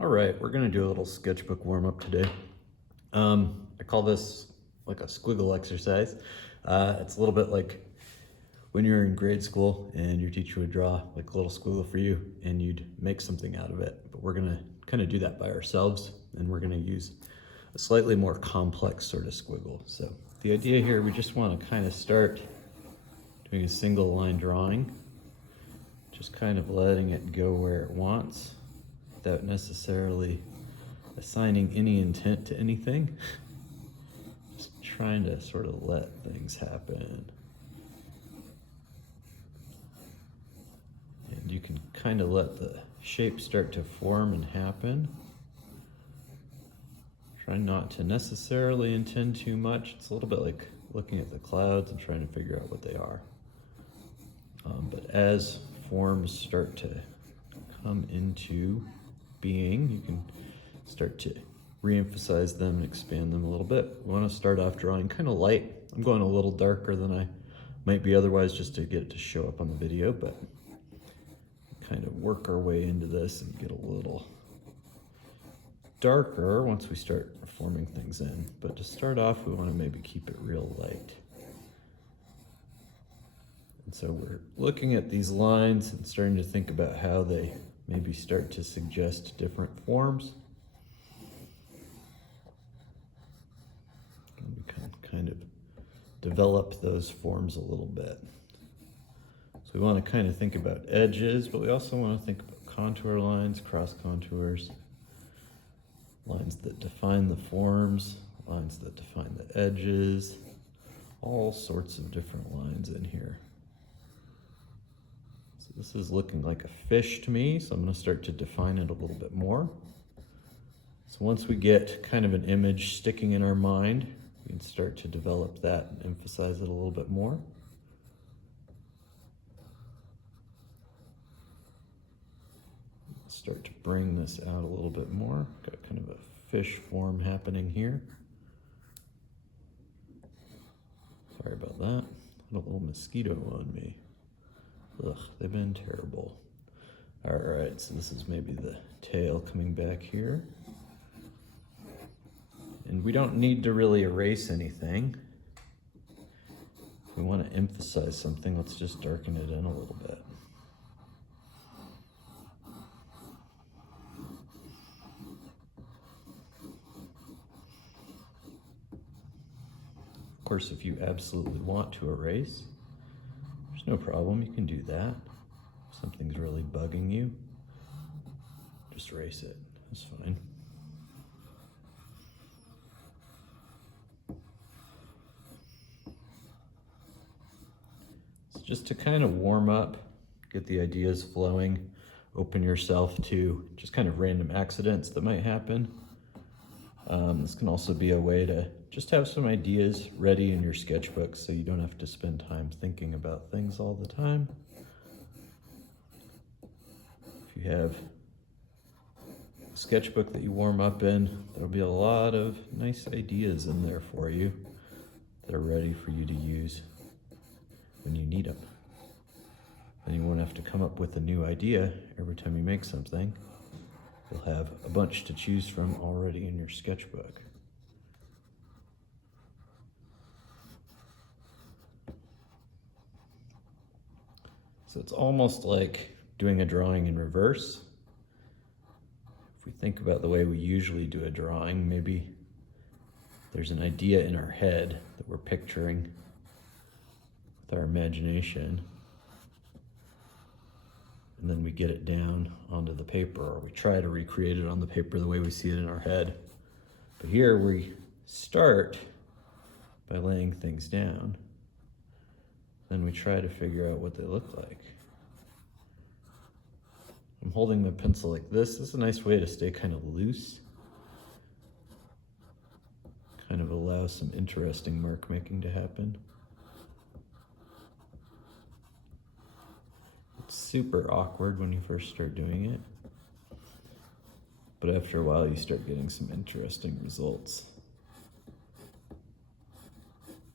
All right, we're gonna do a little sketchbook warm-up today. I call this like a squiggle exercise. It's a little bit like when you're in grade school and your teacher would draw like a little squiggle for you and you'd make something out of it. But we're gonna kind of do that by ourselves, and we're gonna use a slightly more complex sort of squiggle. So the idea here, we just wanna kind of start doing a single line drawing, just kind of letting it go where it wants, without necessarily assigning any intent to anything. Just trying to sort of let things happen. And you can kind of let the shape start to form and happen. Try not to necessarily intend too much. It's a little bit like looking at the clouds and trying to figure out what they are. But as forms start to come into being, you can start to re-emphasize them and expand them a little bit. We want to start off drawing kind of light. I'm going a little darker than I might be otherwise, just to get it to show up on the video, but kind of work our way into this and get a little darker once we start forming things in. But to start off, we want to maybe keep it real light. And so we're looking at these lines and starting to think about how they maybe start to suggest different forms. And we can kind of develop those forms a little bit. So we want to kind of think about edges, but we also want to think about contour lines, cross contours, lines that define the forms, lines that define the edges, all sorts of different lines in here. This is looking like a fish to me, so I'm going to start to define it a little bit more. So once we get kind of an image sticking in our mind, we can start to develop that and emphasize it a little bit more. Start to bring this out a little bit more. Got kind of a fish form happening here. Sorry about that. Had a little mosquito on me. Ugh, they've been terrible. All right, so this is maybe the tail coming back here. And we don't need to really erase anything. If we want to emphasize something, let's just darken it in a little bit. Of course, if you absolutely want to erase, there's no problem, you can do that. If something's really bugging you, just erase it, that's fine. So just to kind of warm up, get the ideas flowing, open yourself to just kind of random accidents that might happen. This can also be a way to just have some ideas ready in your sketchbook so you don't have to spend time thinking about things all the time. If you have a sketchbook that you warm up in, there'll be a lot of nice ideas in there for you that are ready for you to use when you need them. Then you won't have to come up with a new idea every time you make something. You'll have a bunch to choose from already in your sketchbook. So it's almost like doing a drawing in reverse. If we think about the way we usually do a drawing, maybe there's an idea in our head that we're picturing with our imagination, and then we get it down onto the paper, or we try to recreate it on the paper the way we see it in our head. But here we start by laying things down. Then we try to figure out what they look like. I'm holding my pencil like this. This is a nice way to stay kind of loose. Kind of allows some interesting mark making to happen. It's super awkward when you first start doing it, but after a while you start getting some interesting results.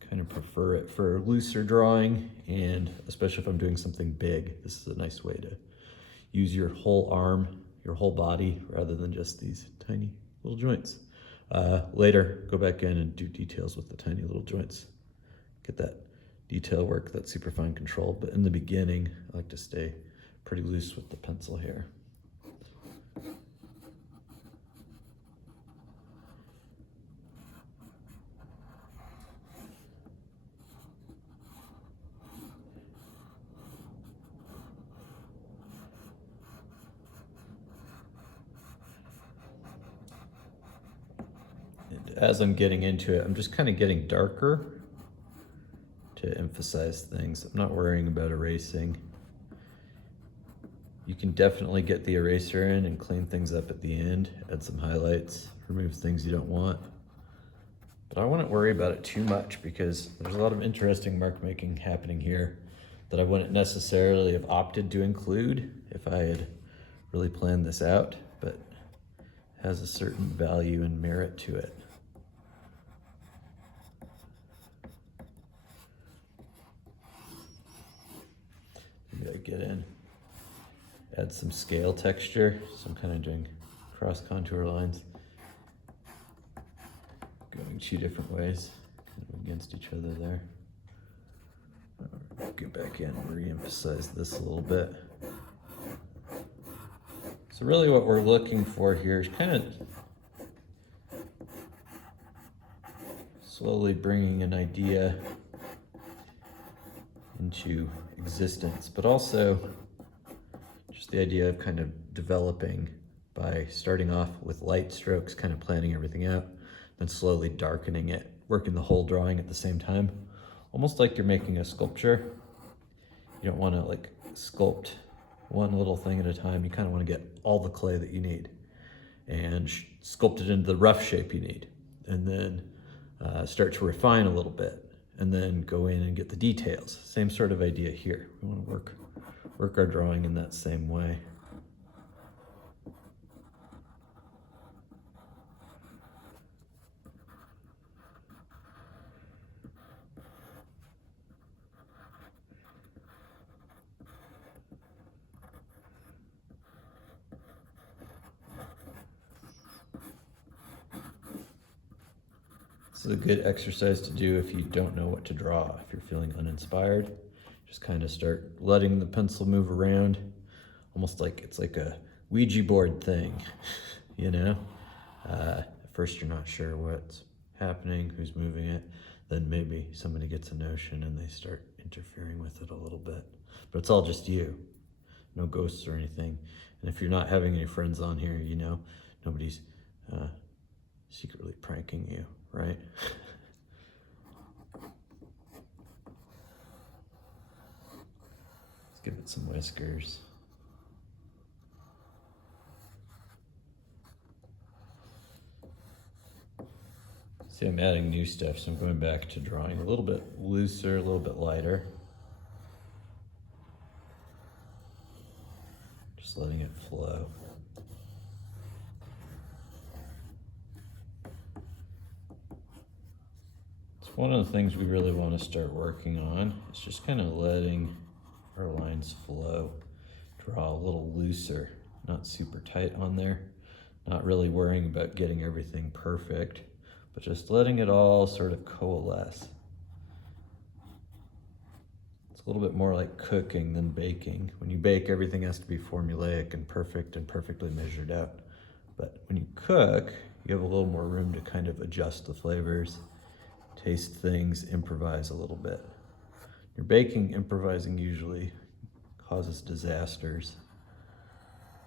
Kind of prefer it for looser drawing, and especially if I'm doing something big, this is a nice way to use your whole arm, your whole body rather than just these tiny little joints. Later, go back in and do details with the tiny little joints. Get that detail work, that super fine control. But in the beginning, I like to stay pretty loose with the pencil here. As I'm getting into it, I'm just kind of getting darker to emphasize things. I'm not worrying about erasing. You can definitely get the eraser in and clean things up at the end, add some highlights, remove things you don't want. But I wouldn't worry about it too much because there's a lot of interesting mark making happening here that I wouldn't necessarily have opted to include if I had really planned this out, but has a certain value and merit to it. Maybe I get in, add some scale texture, so I'm kind of doing cross contour lines, going 2 different ways, kind of against each other there. Get back in and re-emphasize this a little bit. So really what we're looking for here is kind of slowly bringing an idea into existence, but also just the idea of kind of developing by starting off with light strokes, kind of planning everything out, then slowly darkening it, working the whole drawing at the same time, almost like you're making a sculpture. You don't want to like sculpt one little thing at a time. You kind of want to get all the clay that you need and sculpt it into the rough shape you need, and then start to refine a little bit, and then go in and get the details. Same sort of idea here. We want to work our drawing in that same way. This is a good exercise to do if you don't know what to draw. If you're feeling uninspired, just kind of start letting the pencil move around, almost like it's like a Ouija board thing, you know? At first you're not sure what's happening, who's moving it, then maybe somebody gets a notion and they start interfering with it a little bit. But it's all just you, no ghosts or anything. And if you're not having any friends on here, you know, nobody's secretly pranking you, right? Let's give it some whiskers. See, I'm adding new stuff, so I'm going back to drawing a little bit looser, a little bit lighter. Just letting it flow. It's one of the things we really want to start working on. It's just kind of letting our lines flow. Draw a little looser, not super tight on there. Not really worrying about getting everything perfect, but just letting it all sort of coalesce. It's a little bit more like cooking than baking. When you bake, everything has to be formulaic and perfect and perfectly measured out. But when you cook, you have a little more room to kind of adjust the flavors, taste things, improvise a little bit. You're baking, improvising usually causes disasters.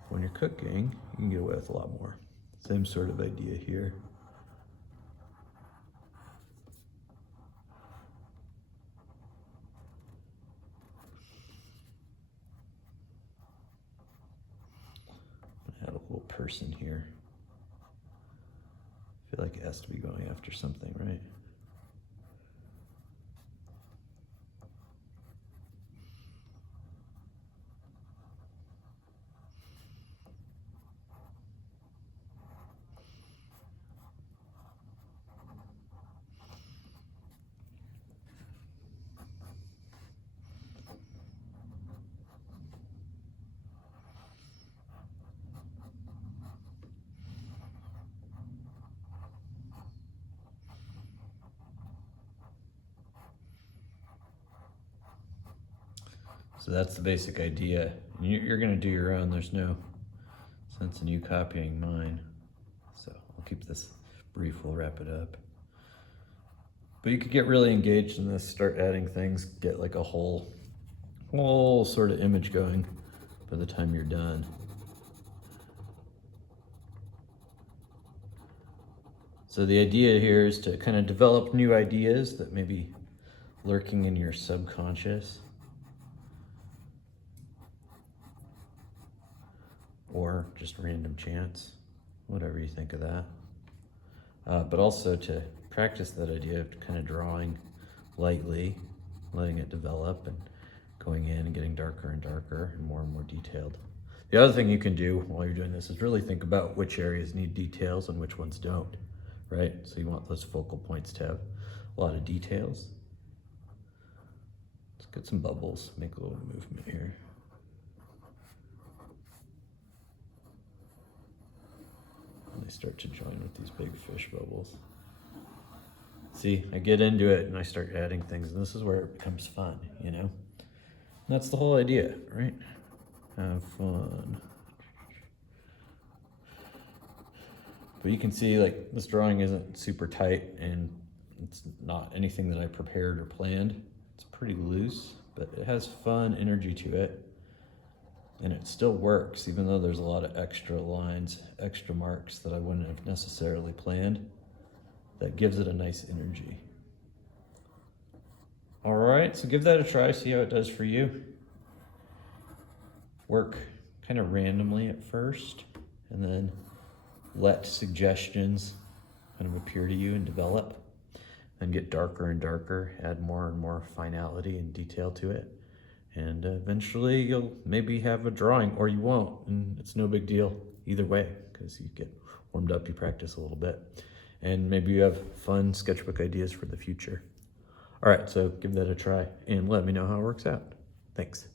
When you're cooking, you can get away with a lot more. Same sort of idea here. Add a little person here. I feel like it has to be going after something, right? So that's the basic idea. You're gonna do your own. There's no sense in you copying mine. So I'll keep this brief, we'll wrap it up. But you could get really engaged in this, start adding things, get like a whole sort of image going by the time you're done. So the idea here is to kind of develop new ideas that may be lurking in your subconscious, or just random chance, whatever you think of that. But also to practice that idea of kind of drawing lightly, letting it develop, and going in and getting darker and darker and more detailed. The other thing you can do while you're doing this is really think about which areas need details and which ones don't, right? So you want those focal points to have a lot of details. Let's get some bubbles, make a little movement here. And they start to join with these big fish bubbles. See, I get into it and I start adding things, and this is where it becomes fun, you know? And that's the whole idea, right? Have fun. But you can see, like, this drawing isn't super tight, and it's not anything that I prepared or planned. It's pretty loose, but it has fun energy to it. And it still works, even though there's a lot of extra lines, extra marks that I wouldn't have necessarily planned. That gives it a nice energy. All right, so give that a try, see how it does for you. Work kind of randomly at first, and then let suggestions kind of appear to you and develop. Then get darker and darker, add more and more finality and detail to it. And eventually you'll maybe have a drawing, or you won't, and it's no big deal either way, because you get warmed up, you practice a little bit, and maybe you have fun sketchbook ideas for the future. All right, so give that a try and let me know how it works out. Thanks.